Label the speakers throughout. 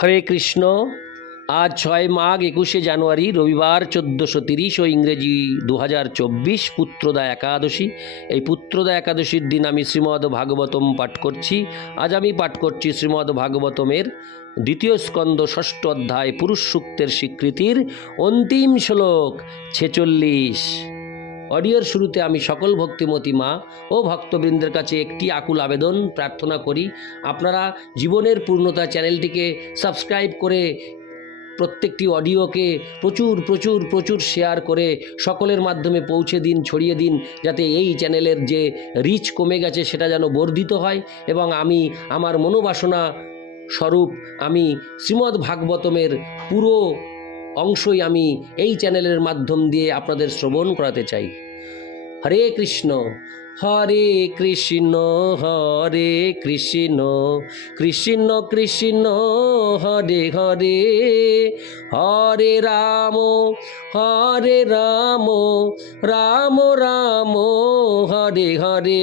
Speaker 1: হরে কৃষ্ণ আজ ছয় মাঘ একুশে জানুয়ারি রবিবার চোদ্দোশো তিরিশ ও ইংরেজি দু হাজার চব্বিশ পুত্রদা একাদশী এই পুত্রদা একাদশীর দিন আমি শ্রীমদ ভাগবতম পাঠ করছি আজ আমি পাঠ করছি শ্রীমদ ভাগবতমের দ্বিতীয় স্কন্দ ষষ্ঠ অধ্যায় পুরুষ সূক্তের স্বীকৃতির অন্তিম শ্লোক ছেচল্লিশ অডিওর শুরুতে আমি সকল ভক্তিমতী মা ও ভক্তবৃন্দের কাছে একটি আকুল আবেদন প্রার্থনা করি আপনারা জীবনের পূর্ণতা চ্যানেলটিকে সাবস্ক্রাইব করে প্রত্যেকটি অডিওকে প্রচুর প্রচুর প্রচুর শেয়ার করে সকলের মাধ্যমে পৌঁছে দিন ছড়িয়ে দিন যাতে এই চ্যানেলের যে রিচ কমে গেছে সেটা যেন বর্ধিত হয় এবং আমি আমার মনোবাসনা স্বরূপ আমি শ্রীমদ্ ভাগবতমের পুরো অংশই আমি এই চ্যানেলের মাধ্যম দিয়ে আপনাদের শ্রবণ করাতে চাই হরে কৃষ্ণ হরে কৃষ্ণ হরে কৃষ্ণ কৃষ্ণ কৃষ্ণ হরে হরে হরে রাম হরে রাম রাম রাম হরে হরে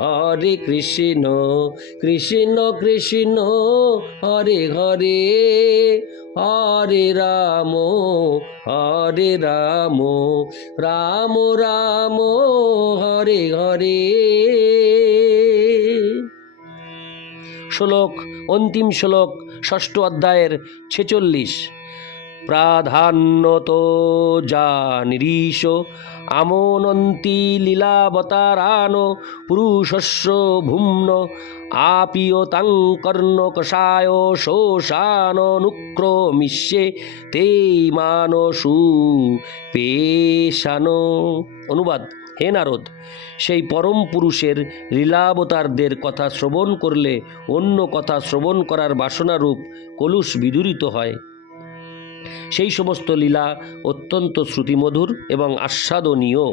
Speaker 1: হরে কৃষ্ণ কৃষ্ণ কৃষ্ণ হরে হরে হরে রাম হরে রাম রাম রাম হরে হরে শ্লোক অন্তিম শ্লোক ষষ্ঠ অধ্যায়ের ছেচল্লিশ প্রাধান্যত যা নিরীশ আমনন্তি লীলাবতারান পুরুষস্য ভুম্ন আপিও তাং কর্ণ কষায় শোষাননুক্রমিষ্যে তে মানসু পেশান অনুবাদ হে নারদ সেই পরম পুরুষের লীলাবতারদের কথা শ্রবণ করলে অন্য কথা শ্রবণ করার বাসনারূপ কলুষ বিদুরিত হয় সেই সমস্ত লীলা অত্যন্ত শ্রুতিমধুর এবং আস্বাদনীয়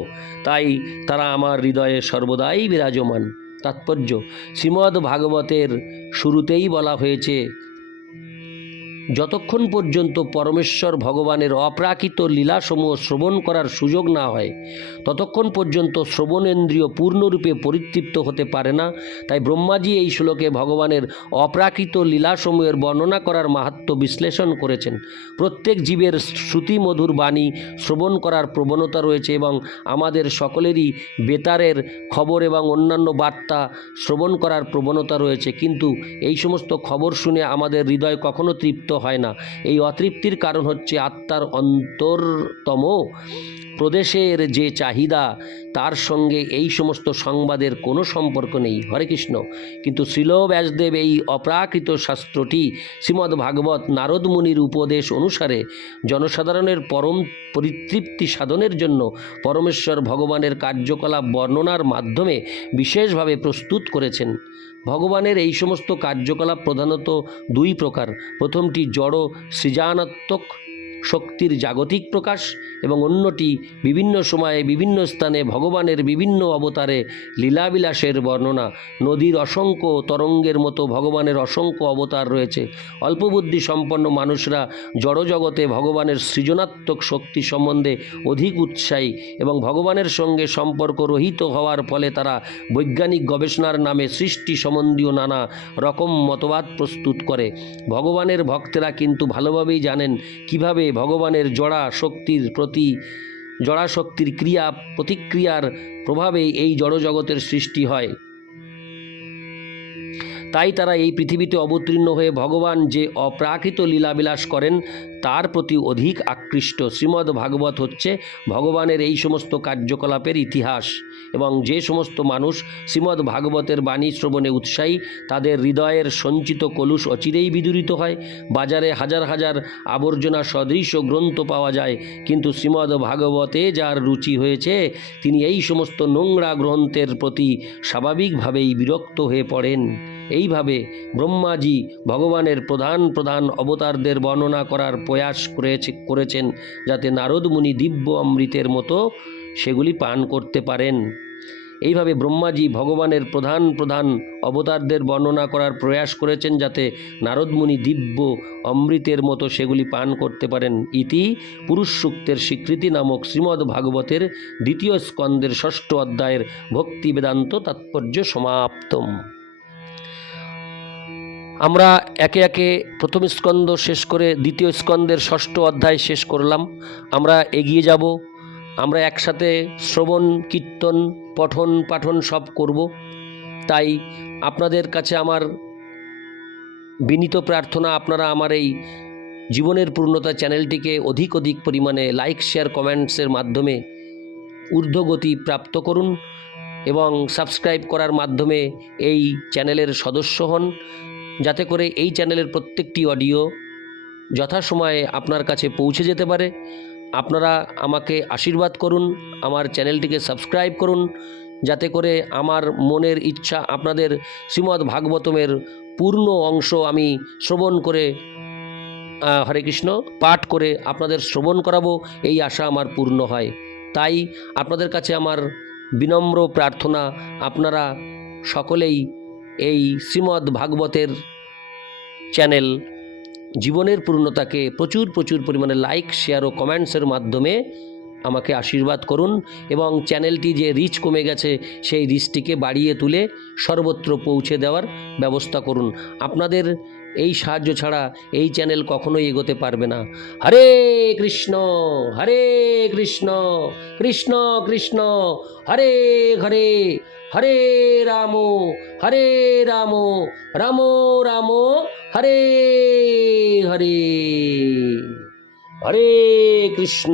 Speaker 1: তাই তারা আমার হৃদয়ে সর্বদাই বিরাজমান তাৎপর্য শ্রীমদ্ ভাগবতের শুরুতেই বলা হয়েছে যতক্ষণ পর্যন্ত পরমেশ্বর ভগবানের অপ্রাকৃত লীলাসমূহ শ্রবণ করার সুযোগ না হয় ততক্ষণ পর্যন্ত শ্রবণেন্দ্রিয় পূর্ণরূপে পরিতৃপ্ত হতে পারে না তাই ব্রহ্মাজি এই শ্লোকে ভগবানের অপ্রাকৃত লীলাসমূহের বর্ণনা করার মাহাত্ম বিশ্লেষণ করেছেন প্রত্যেক জীবের শ্রুতিমধুর বাণী শ্রবণ করার প্রবণতা রয়েছে এবং আমাদের সকলেরই বেতারের খবর এবং অন্যান্য বার্তা শ্রবণ করার প্রবণতা রয়েছে কিন্তু এই সমস্ত খবর শুনে আমাদের হৃদয় কখনো তৃপ্ত হয় না এই অতৃপ্তির কারণ হচ্ছে আত্মার অন্তরতম প্রদেশের যে চাহিদা তার সঙ্গে এই সমস্ত সংবাদের কোনো সম্পর্ক নেই হরে কৃষ্ণ কিন্তু শ্রীল ব্যাসদেব এই অপ্রাকৃত শাস্ত্রটি শ্রীমদ্ ভাগবত নারদমুনির উপদেশ অনুসারে জনসাধারণের পরম পরিতৃপ্তি সাধনের জন্য পরমেশ্বর ভগবানের কার্যকলাপ বর্ণনার মাধ্যমে বিশেষভাবে প্রস্তুত করেছেন ভগবানের এই সমস্ত কার্যকলাপ প্রধানত দুই প্রকার প্রথমটি জড় সৃজনাত্মক শক্তির জাগতিক প্রকাশ এবং অন্যটি বিভিন্ন সময়ে বিভিন্ন স্থানে ভগবানের বিভিন্ন অবতারে লীলাবিলাসের বর্ণনা নদীর অসংখ্য তরঙ্গের মতো ভগবানের অসংখ্য অবতার রয়েছে অল্পবুদ্ধি সম্পন্ন মানুষরা জড়জগতে ভগবানের সৃজনাত্মক শক্তি সম্বন্ধে অধিক উৎসাহী এবং ভগবানের সঙ্গে সম্পর্ক রহিত হওয়ার ফলে তারা বৈজ্ঞানিক গবেষণার নামে সৃষ্টি সম্বন্ধীয় নানা রকম মতবাদ প্রস্তুত করে ভগবানের ভক্তেরা কিন্তু ভালোভাবেই জানেন কিভাবে ভগবানের জড়া শক্তির প্রতি জড়া শক্তির ক্রিয়া প্রতিক্রিয়ার প্রভাবে এই জড়জগতের সৃষ্টি হয় তাই তারা এই পৃথিবীতে অবতীর্ণ হয়ে ভগবান যে অপ্রাকৃত লীলাবিলাস করেন তার প্রতি অধিক আকৃষ্ট শ্রীমদ ভাগবত হচ্ছে ভগবানের এই সমস্ত কার্যকলাপের ইতিহাস এবং যে সমস্ত মানুষ শ্রীমদ ভাগবতের বাণী শ্রবণে উৎসাহী তাদের হৃদয়ের সঞ্চিত কলুষ অচিরেই বিদুরিত হয় বাজারে হাজার হাজার আবর্জনা সদৃশ গ্রন্থ পাওয়া যায় কিন্তু শ্রীমদ ভাগবতে যার রুচি হয়েছে তিনি এই সমস্ত নোংরা গ্রন্থের প্রতি স্বাভাবিকভাবেই বিরক্ত হয়ে পড়েন এইভাবে ব্রহ্মাজি ভগবানের প্রধান প্রধান অবতারদের বর্ণনা করার প্রয়াস করেছে করেছেন যাতে নারদমুনি দিব্য অমৃতের মতো সেগুলি পান করতে পারেন এইভাবে ব্রহ্মাজি ভগবানের প্রধান প্রধান অবতারদের বর্ণনা করার প্রয়াস করেছেন যাতে নারদমুনি দিব্য অমৃতের মতো সেগুলি পান করতে পারেন ইতি পুরুষ সূক্তের স্বীকৃতি নামক শ্রীমদ্ ভাগবতের দ্বিতীয় স্কন্দের ষষ্ঠ অধ্যায়ের ভক্তি বেদান্ত তাৎপর্য সমাপ্তম আমরা একে একে প্রথম স্কন্দ শেষ করে দ্বিতীয় স্কন্দের ষষ্ঠ অধ্যায় শেষ করলাম আমরা এগিয়ে যাব আমরা একসাথে শ্রবণ কীর্তন পঠন পাঠন সব করব তাই আপনাদের কাছে আমার বিনীত প্রার্থনা আপনারা আমার এই জীবনের পূর্ণতা চ্যানেলটিকে অধিক অধিক পরিমাণে লাইক শেয়ার কমেন্টসের মাধ্যমে ঊর্ধ্বগতি প্রাপ্ত করুন এবং সাবস্ক্রাইব করার মাধ্যমে এই চ্যানেলের সদস্য হন যাতে করে এই চ্যানেলের প্রত্যেকটি অডিও যথাসময়ে আপনার কাছে পৌঁছে যেতে পারে আপনারা আমাকে আশীর্বাদ করুন আমার চ্যানেলটিকে সাবস্ক্রাইব করুন যাতে করে আমার মনের ইচ্ছা আপনাদের শ্রীমদ্ ভাগবতমের পূর্ণ অংশ আমি শ্রবণ করে হরে কৃষ্ণ পাঠ করে আপনাদের শ্রবণ করাবো এই আশা আমার পূর্ণ হয় তাই আপনাদের কাছে আমার বিনম্র প্রার্থনা আপনারা সকলেই এই শ্রীমদ্ ভাগবতের চ্যানেল জীবনের পূর্ণতাকে প্রচুর প্রচুর পরিমাণে লাইক শেয়ার ও কমেন্টসের মাধ্যমে আমাকে আশীর্বাদ করুন এবং চ্যানেলটি যে রিচ কমে গেছে সেই রিচটিকে বাড়িয়ে তুলে সর্বত্র পৌঁছে দেওয়ার ব্যবস্থা করুন আপনাদের এই সাহায্য ছাড়া এই চ্যানেল কখনোই এগোতে পারবে না হরে কৃষ্ণ হরে কৃষ্ণ কৃষ্ণ কৃষ্ণ হরে হরে হরে রাম হরে রাম রাম রাম হরে হরে হরে কৃষ্ণ